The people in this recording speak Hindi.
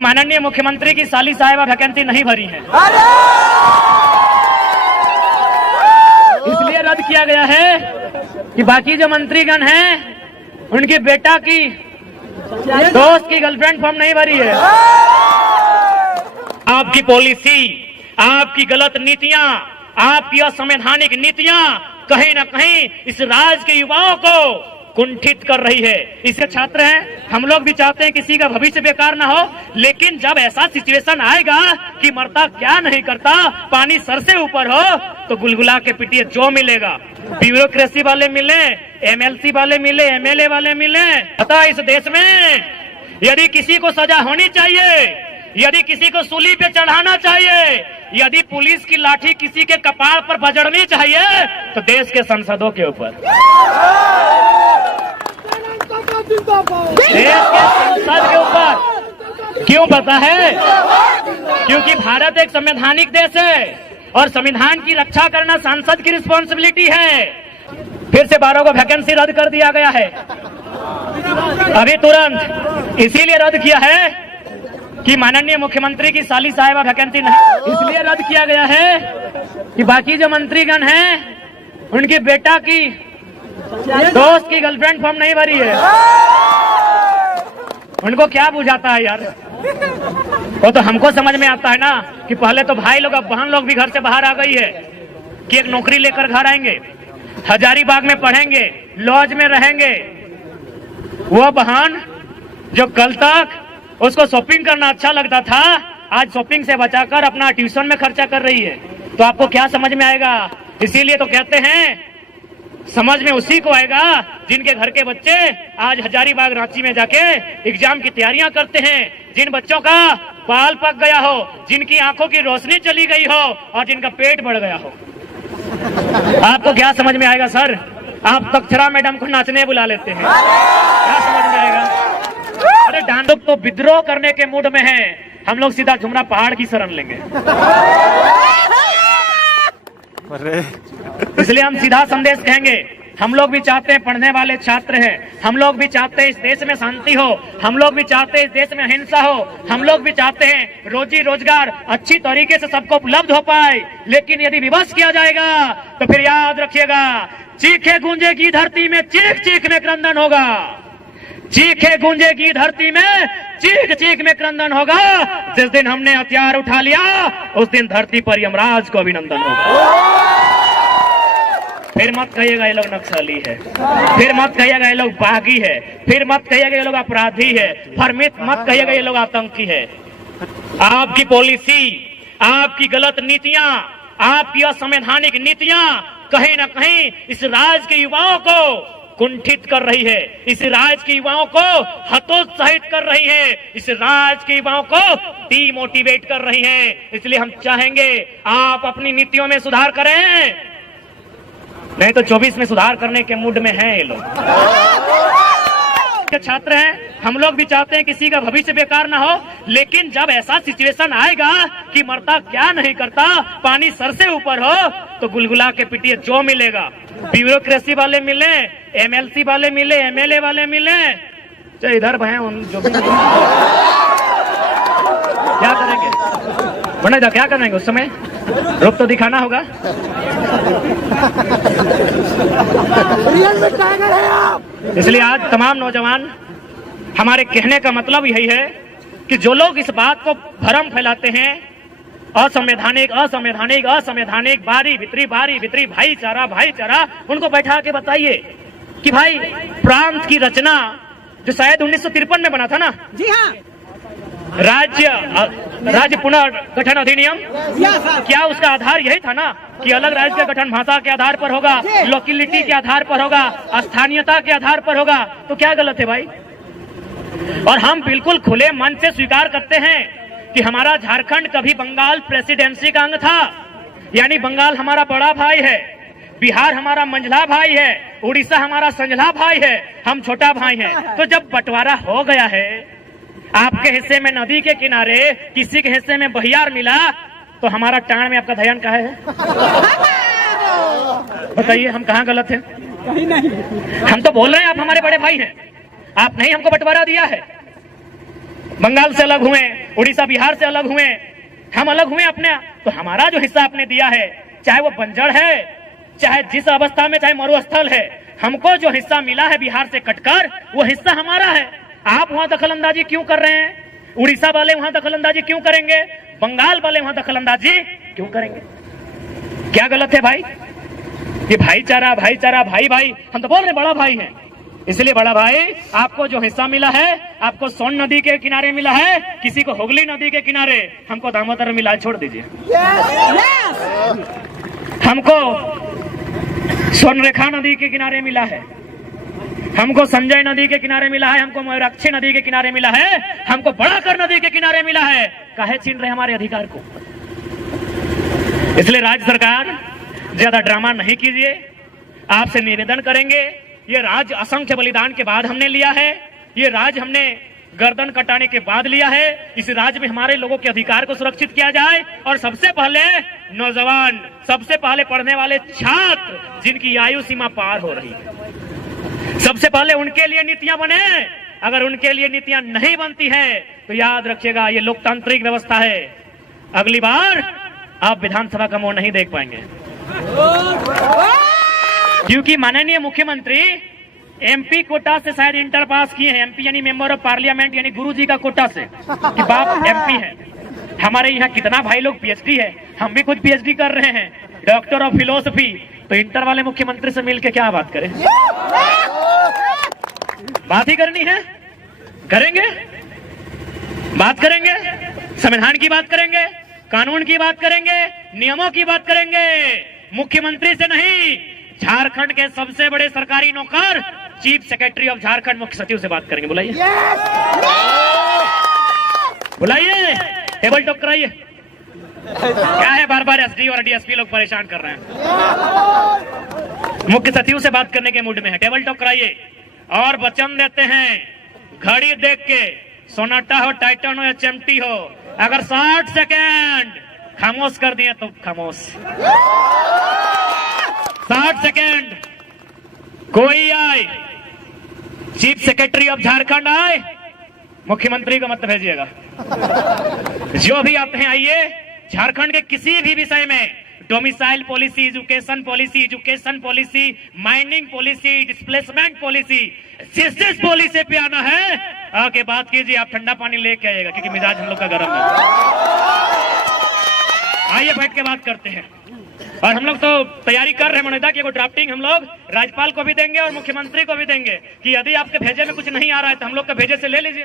माननीय मुख्यमंत्री की साली साहिबा वैकेंसी नहीं भरी है, इसलिए रद्द किया गया है कि बाकी जो मंत्रीगण हैं उनकी बेटा की दोस्त की गर्लफ्रेंड फॉर्म नहीं भरी है। आपकी पॉलिसी, आपकी गलत नीतियां, आपकी असंवैधानिक नीतियां कहीं ना कहीं इस राज्य के युवाओं को कुंठित कर रही है। इसके छात्र हैं, हम लोग भी चाहते हैं किसी का भविष्य बेकार ना हो, लेकिन जब ऐसा सिचुएशन आएगा कि मरता क्या नहीं करता, पानी सर से ऊपर हो, तो गुलगुला के पिटिए जो मिलेगा। ब्यूरोक्रेसी वाले मिले, एमएलसी वाले मिले, एमएलए वाले मिले। पता इस देश में यदि किसी को सजा होनी चाहिए, यदि किसी को सूली पे चढ़ाना चाहिए, यदि पुलिस की लाठी किसी के कपार पर बजड़नी चाहिए, तो देश के सांसदों के ऊपर, देश के संसद के ऊपर। क्यों पता है? क्योंकि भारत एक संवैधानिक देश है और संविधान की रक्षा करना सांसद की रिस्पॉन्सिबिलिटी है। फिर से 12 को वैकेंसी रद्द कर दिया गया है अभी तुरंत, इसीलिए रद्द किया है कि माननीय मुख्यमंत्री की साली साहिबा वैकेंसी नहीं, इसलिए रद्द किया गया है कि बाकी जो मंत्रीगण हैं उनकी बेटा की दोस्त की गर्लफ्रेंड फॉर्म नहीं भरी है। उनको क्या बुझाता है यार? वो तो हमको समझ में आता है ना कि पहले तो भाई लोग, अब बहन लोग भी घर से बाहर आ गई है कि एक नौकरी लेकर घर आएंगे, हजारीबाग में पढ़ेंगे, लॉज में रहेंगे। वो बहन जो कल तक उसको शॉपिंग करना अच्छा लगता था, आज शॉपिंग से बचाकर अपना ट्यूशन में खर्चा कर रही है। तो आपको क्या समझ में आएगा? इसीलिए तो कहते हैं समझ में उसी को आएगा जिनके घर के बच्चे आज हजारीबाग रांची में जाके एग्जाम की तैयारियां करते हैं, जिन बच्चों का बाल पक गया हो, जिनकी आंखों की रोशनी चली गई हो और जिनका पेट बढ़ गया हो। आपको क्या समझ में आएगा सर? आप तख्तरा मैडम को नाचने बुला लेते हैं, क्या समझ में आएगा? अरे डांडुक तो विद्रोह करने के मूड में है, हम लोग सीधा झुमरा पहाड़ की शरण लेंगे। इसलिए हम सीधा संदेश कहेंगे, हम लोग भी चाहते हैं पढ़ने वाले छात्र हैं, हम लोग भी चाहते हैं इस देश में शांति हो, हम लोग भी चाहते हैं इस देश में अहिंसा हो, हम लोग भी चाहते हैं रोजी रोजगार अच्छी तरीके से सबको उपलब्ध हो पाए। लेकिन यदि विवश किया जाएगा तो फिर याद रखिएगा, चीखे गूंजेगी धरती में, चीख चीख में क्रंदन होगा। चीखे गूंजेगी धरती में, चीख चीख में क्रंदन होगा। जिस दिन हमने हथियार उठा लिया उस दिन धरती पर यमराज को अभिनंदन होगा। फिर मत कहिएगा ये लोग नक्सली है, फिर मत कहिएगा ये लोग बागी है, फिर मत कहिएगा ये लोग अपराधी है, फिर मत कहिएगा ये लोग आतंकी है। आपकी पॉलिसी, आपकी गलत नीतियां, आपकी असंवैधानिक नीतियां कहीं ना कहीं इस राज्य के युवाओं को कुंठित कर रही है, इस राज्य के युवाओं को हतोत्साहित कर रही है, इस राज्य के युवाओं को डीमोटिवेट कर रही है। इसलिए हम चाहेंगे आप अपनी नीतियों में सुधार करें, नहीं तो 24 में सुधार करने के मूड में हैं ये लोग। के छात्र हैं, हम लोग भी चाहते हैं किसी का भविष्य बेकार ना हो, लेकिन जब ऐसा सिचुएशन आएगा कि मरता क्या नहीं करता, पानी सर से ऊपर हो, तो गुलगुला के पिटिए जो मिलेगा। ब्यूरोक्रेसी वाले मिले, एमएलसी वाले मिले, एमएलए वाले मिले, चाहे इधर भय जो भी क्या करेंगे बने, क्या करेंगे उस समय? रूप तो दिखाना होगा। इसलिए आज तमाम नौजवान, हमारे कहने का मतलब यही है कि जो लोग इस बात को भ्रम फैलाते हैं, असंवैधानिक असंवैधानिक असंवैधानिक, बारी भितरी भाईचारा भाईचारा, उनको बैठा के बताइए कि भाई प्रांत की रचना जो शायद 1953 में बना था ना, जी हाँ, राज्य पुनर्गठन अधिनियम, क्या उसका आधार यही था ना कि अलग राज्य का गठन भाषा के आधार पर होगा, लोकेलिटी के आधार पर होगा, स्थानीयता के आधार पर होगा? तो क्या गलत है भाई? और हम बिल्कुल खुले मन से स्वीकार करते हैं कि हमारा झारखंड कभी बंगाल प्रेसिडेंसी का अंग था, यानी बंगाल हमारा बड़ा भाई है, बिहार हमारा मंझला भाई है, उड़ीसा हमारा संझला भाई है, हम छोटा भाई हैं। तो जब बंटवारा हो गया है, आपके हिस्से में नदी के किनारे, किसी के हिस्से में बहियार मिला, तो हमारा टाण में आपका ध्यान कहाँ है? बताइए हम कहाँ गलत हैं? कहीं नहीं। हम तो बोल रहे हैं आप हमारे बड़े भाई हैं, आप नहीं हमको बंटवारा दिया है। बंगाल से अलग हुए, उड़ीसा बिहार से अलग हुए, हम अलग हुए अपने, तो हमारा जो हिस्सा आपने दिया है, चाहे वो बंजर है, चाहे जिस अवस्था में, चाहे मरुस्थल है, हमको जो हिस्सा मिला है बिहार से कटकर, वो हिस्सा हमारा है। आप वहां दखल अंदाजी क्यों कर रहे हैं? उड़ीसा वाले वहां दखल अंदाजी क्यों करेंगे? बंगाल वाले वहां दखल अंदाजी क्यों करेंगे? क्या गलत है भाई? ये भाईचारा भाईचारा, भाई भाई, हम तो बोल रहे बड़ा भाई है, इसलिए बड़ा भाई आपको जो हिस्सा मिला है, आपको सोन नदी के किनारे मिला है, किसी को हुगली नदी के किनारे, हमको दामोदर मिला, छोड़ दीजिए। हमको स्वर्णरेखा नदी के किनारे मिला है, हमको संजय नदी के किनारे मिला है, हमको मयूराक्षी नदी के किनारे मिला है, हमको बड़ाकर नदी के किनारे मिला है। काहे छीन रहे हमारे अधिकार को? इसलिए राज्य सरकार ज्यादा ड्रामा नहीं कीजिए, आपसे निवेदन करेंगे, ये राज्य असंख्य बलिदान के बाद हमने लिया है, ये राज्य हमने गर्दन कटाने के बाद लिया है। इस राज्य में हमारे लोगों के अधिकार को सुरक्षित किया जाए, और सबसे पहले नौजवान, सबसे पहले पढ़ने वाले छात्र जिनकी आयु सीमा पार हो रही है, सबसे पहले उनके लिए नीतियां बने। अगर उनके लिए नीतियां नहीं बनती है तो याद रखिएगा, ये लोकतांत्रिक व्यवस्था है, अगली बार आप विधानसभा का मुंह नहीं देख पाएंगे। क्योंकि माननीय मुख्यमंत्री एमपी कोटा से शायद इंटर पास किए हैं, एमपी यानी मेंबर ऑफ पार्लियामेंट, यानी गुरुजी का कोटा से, कि बाप एमपी है। हमारे यहाँ कितना भाई लोग पीएचडी है, हम भी कुछ पीएचडी कर रहे हैं, डॉक्टर ऑफ फिलोसफी, तो इंटर वाले मुख्यमंत्री से मिलकर क्या बात करें? बात ही करनी है, करेंगे, बात करेंगे, संविधान की बात करेंगे, कानून की बात करेंगे, नियमों की बात करेंगे, मुख्यमंत्री से नहीं। झारखंड के सबसे बड़े सरकारी नौकर चीफ सेक्रेटरी ऑफ झारखंड मुख्य सचिव से बात करेंगे। बुलाइए, बुलाइए, टेबल टॉक कराइए। क्या है बार बार एसडी और डीएसपी लोग परेशान कर रहे हैं? मुख्य सचिव से बात करने के मूड में है, टेबल टॉक कराइए। और वचन देते हैं, घड़ी देख के, सोनाटा हो, टाइटन हो या चमटी हो, अगर 60 सेकेंड खामोश कर दिए तो खामोश। 60 सेकेंड कोई आए, चीफ सेक्रेटरी ऑफ झारखंड आए, मुख्यमंत्री को मत भेजिएगा। जो भी आते हैं आइए, झारखंड के किसी भी विषय में, domicile policy, education policy, mining policy, displacement policy, जिस पॉलिसी पे आना है आके बात कीजिए। आप ठंडा पानी लेके आइएगा, क्योंकि मिजाज हम लोग का गर्म है। आइए बैठ के बात करते हैं। और हम लोग तो तैयारी कर रहे हैं मनोदा की, ड्राफ्टिंग हम लोग राज्यपाल को भी देंगे और मुख्यमंत्री को भी देंगे, कि यदि आपके भेजे में कुछ नहीं आ रहा है तो हम लोग के भेजे से ले लीजिए।